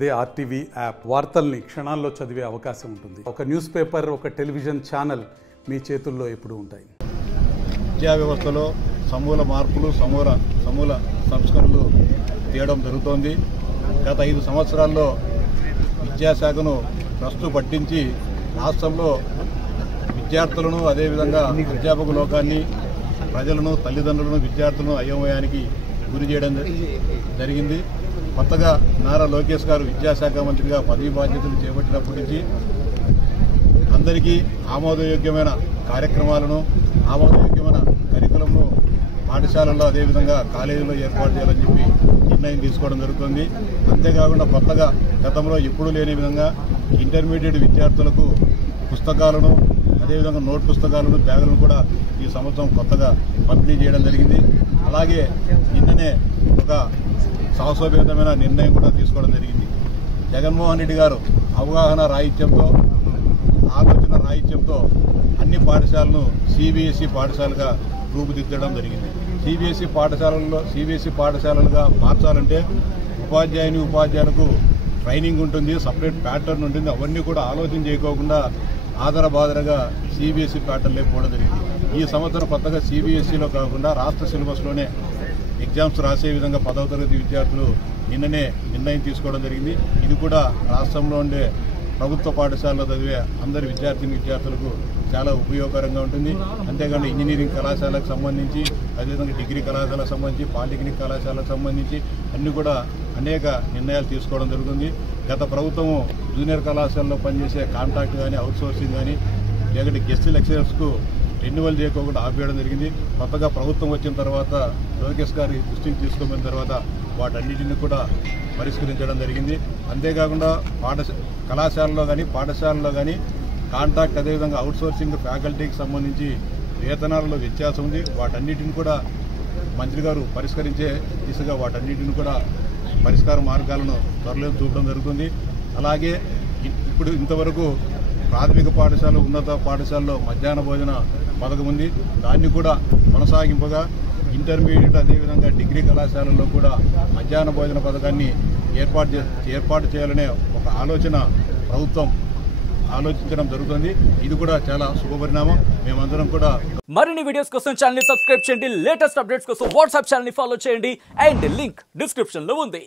అదే RTV app వార్తల్ని క్షణాల్లో చదివే అవకాశం ఉంటుంది. ఒక న్యూస్ పేపర్, ఒక టెలివిజన్ ఛానల్ మీ చేతుల్లో ఎప్పుడూ ఉంటాయి. విద్యా వ్యవస్థలో సమూల మార్పులు, సమూల సంస్కరణలు తీయడం జరుగుతోంది. గత 5 సంవత్సరాల్లో విద్యాశాఖను ప్రస్తుతం పట్టించి రాష్ట్రంలో విద్యార్థులను, అదేవిధంగా అధ్యాపక లోకాన్ని, ప్రజలను, తల్లిదండ్రులను, విద్యార్థులను అయోమయానికి గురి చేయడం జరిగింది. కొత్తగా నారా లోకేష్ గారు విద్యాశాఖ మంత్రిగా పదవి బాధ్యతలు చేపట్టినప్పటి నుంచి అందరికీ ఆమోదయోగ్యమైన కార్యక్రమాలను, ఆమోదయోగ్యమైన కరికులంను పాఠశాలల్లో, అదేవిధంగా కాలేజీలో ఏర్పాటు చేయాలని చెప్పి నిర్ణయం తీసుకోవడం జరుగుతుంది. అంతేకాకుండా కొత్తగా గతంలో ఎప్పుడూ లేని విధంగా ఇంటర్మీడియట్ విద్యార్థులకు పుస్తకాలను, అదేవిధంగా నోట్ పుస్తకాలను, బ్యాగులను కూడా ఈ సంవత్సరం కొత్తగా పంపిణీ చేయడం జరిగింది. అలాగే నిన్ననే ఒక సాహసోపేతమైన నిర్ణయం కూడా తీసుకోవడం జరిగింది. జగన్మోహన్ రెడ్డి గారు అవగాహన రాహిత్యంతో, ఆలోచన రాహిత్యంతో అన్ని పాఠశాలను సిబిఎస్ఈ పాఠశాలగా రూపుదిద్దడం జరిగింది. సిబిఎస్ఈ పాఠశాలలుగా మార్చాలంటే ఉపాధ్యాయులకు ట్రైనింగ్ ఉంటుంది, సపరేట్ ప్యాటర్న్ ఉంటుంది. అవన్నీ కూడా ఆలోచన చేయకోకుండా ఆధారబాధరగా సిబిఎస్ఈ ప్యాటర్న్ లేకపోవడం జరిగింది. ఈ సంవత్సరం కొత్తగా సిబిఎస్ఈలో కాకుండా రాష్ట్ర సిలబస్లోనే ఎగ్జామ్స్ రాసే విధంగా 10వ తరగతి విద్యార్థులు నిన్ననే నిర్ణయం తీసుకోవడం జరిగింది. ఇది కూడా రాష్ట్రంలో ఉండే ప్రభుత్వ పాఠశాలలో చదివే అందరి విద్యార్థులకు చాలా ఉపయోగకరంగా ఉంటుంది. అంతేకాకుండా ఇంజనీరింగ్ కళాశాలకు సంబంధించి, అదేవిధంగా డిగ్రీ కళాశాలకు సంబంధించి, పాలిటెక్నిక్ కళాశాలకు సంబంధించి అన్ని కూడా అనేక నిర్ణయాలు తీసుకోవడం జరుగుతుంది. గత ప్రభుత్వము జూనియర్ కళాశాలలో పనిచేసే కాంట్రాక్ట్ కానీ, అవుట్సోర్సింగ్ కానీ, లేకపోతే గెస్ట్ లెక్చరర్స్కు రెన్యువల్ చేయకోకుండా ఆపేయడం జరిగింది. కొత్తగా ప్రభుత్వం వచ్చిన తర్వాత, లోకేష్ గారి దృష్టికి తీసుకోపోయిన తర్వాత వాటన్నిటిని కూడా పరిష్కరించడం జరిగింది. అంతేకాకుండా కళాశాలలో కానీ, పాఠశాలలో కానీ కాంట్రాక్ట్, అదేవిధంగా అవుట్సోర్సింగ్ ఫ్యాకల్టీకి సంబంధించి వేతనాలలో వ్యత్యాసం ఉంది. వాటన్నిటిని కూడా మంత్రి గారు పరిష్కరించే దిశగా వాటన్నిటిని కూడా పరిష్కార మార్గాలను త్వరలో చూపడం జరుగుతుంది. అలాగే ఇప్పుడు ఇంతవరకు ప్రాథమిక పాఠశాల, ఉన్నత పాఠశాలలో మధ్యాహ్న భోజన పథకం ఉంది. దాన్ని కూడా కొనసాగింపుగా ఇంటర్మీడియట్, అదేవిధంగా డిగ్రీ కళాశాలల్లో కూడా మధ్యాహ్న భోజన పథకాన్ని ఏర్పాటు చేయాలనే ఒక ఆలోచన ప్రభుత్వం ఆలోచించడం జరుగుతుంది. ఇది కూడా చాలా శుభపరిణామం. మేమందరం కూడా మరిన్ని వీడియోస్ కోసం ఛానల్ ని సబ్స్క్రైబ్ చేయండి. లేటెస్ట్ అప్డేట్స్ కోసం వాట్సాప్ ఛానల్ ని ఫాలో చేయండి. అండ్ లింక్ డిస్క్రిప్షన్ లో ఉంది.